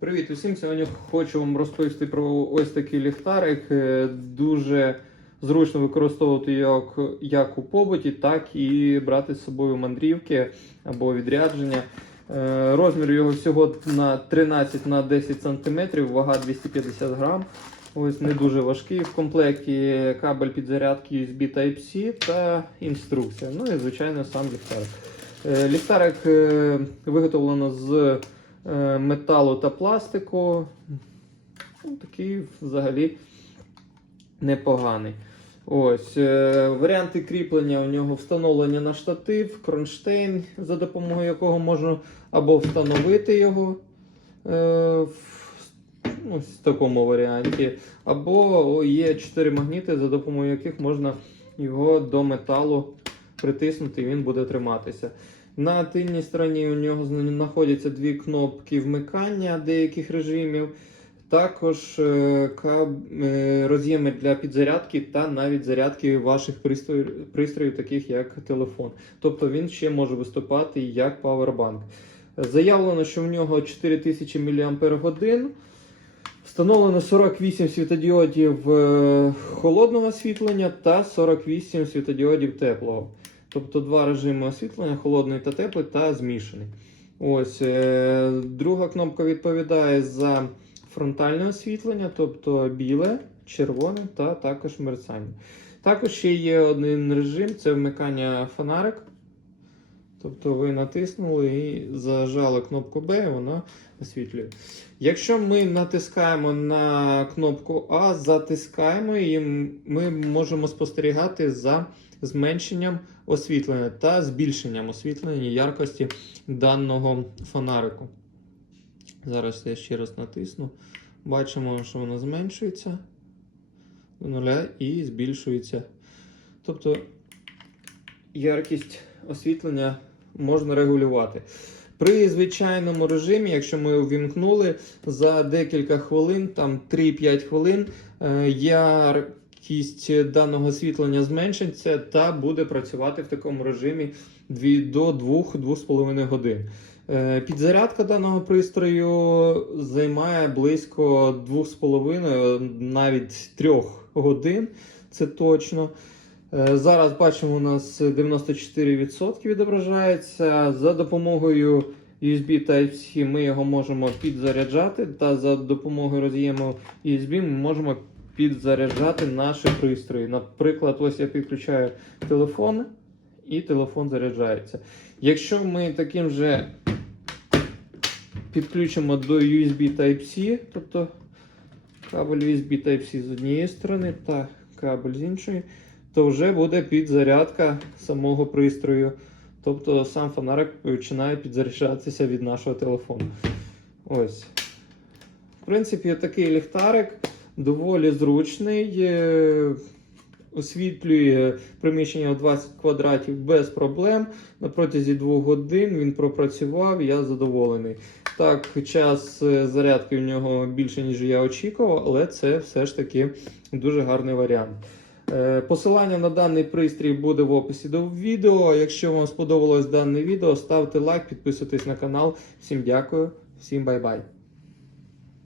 Привіт усім! Сьогодні хочу вам розповісти про ось такий ліхтарик. Е, Дуже зручно використовувати як, як у побуті, так і брати з собою мандрівки або відрядження. Е, Розмір його всього на 13 на 10 см, вага 250 грам. Ось не дуже важкий. В комплекті кабель підзарядки USB Type-C та інструкція. Ну і звичайно сам ліхтарик. Е, Ліхтарик виготовлено з металу та пластику. Ну, такий взагалі непоганий. Ось, е, Варіанти кріплення у нього встановлення на штатив, кронштейн, за допомогою якого можна або встановити його е, в ну, в такому варіанті, або є 4 магніти, за допомогою яких можна його до металу притиснути і він буде триматися. На тильній стороні у нього знаходяться дві кнопки вмикання деяких режимів, також е, е, роз'єми для підзарядки та навіть зарядки ваших пристроїв, таких як телефон. Тобто він ще може виступати як павербанк. Заявлено, що в нього 4000 мАч. Встановлено 48 світодіодів е, холодного освітлення та 48 світодіодів теплого. Тобто два режими освітлення: холодний та теплий та змішаний. Ось е, друга кнопка відповідає за фронтальне освітлення, тобто біле, червоне та також мерцання. Також ще є один режим це вмикання фонарик. Тобто ви натиснули і зажали кнопку B, і вона освітлює. Якщо ми натискаємо на кнопку А, затискаємо її, ми можемо спостерігати за зменшенням освітлення та збільшенням освітлення яркості даного фонарику. Зараз я ще раз натисну. Бачимо, що воно зменшується до нуля і збільшується. Тобто яркість освітлення можна регулювати. При звичайному режимі, якщо ми увімкнули за декілька хвилин, там 3-5 хвилин, е, яркість даного освітлення зменшиться та буде працювати в такому режимі 2 до 2-2,5 годин. Е, Підзарядка даного пристрою займає близько 2,5, навіть 3 годин. Це точно. Е, Зараз бачимо, у нас 94% відображається. За допомогою USB Type-C ми його можемо підзаряджати, та за допомогою роз'єму USB ми можемо підзаряджати наші пристрої. Наприклад, ось я підключаю телефон і телефон заряджається. Якщо ми таким же підключимо до USB Type-C, тобто кабель USB Type-C з однієї сторони та кабель з іншої, то вже буде підзарядка самого пристрою. Тобто сам фонарик починає підзаряджатися від нашого телефону. Ось. В принципі, такий ліхтарик доволі зручний. е, Освітлює приміщення 20 квадратів без проблем. На протязі 2 годин він пропрацював, я задоволений. Так, час е, зарядки в нього більше, ніж я очікував, але це все ж таки дуже гарний варіант. Е, Посилання на даний пристрій буде в описі до відео. Якщо вам сподобалось дане відео, ставте лайк, підписуйтесь на канал. Всім дякую, всім бай-бай.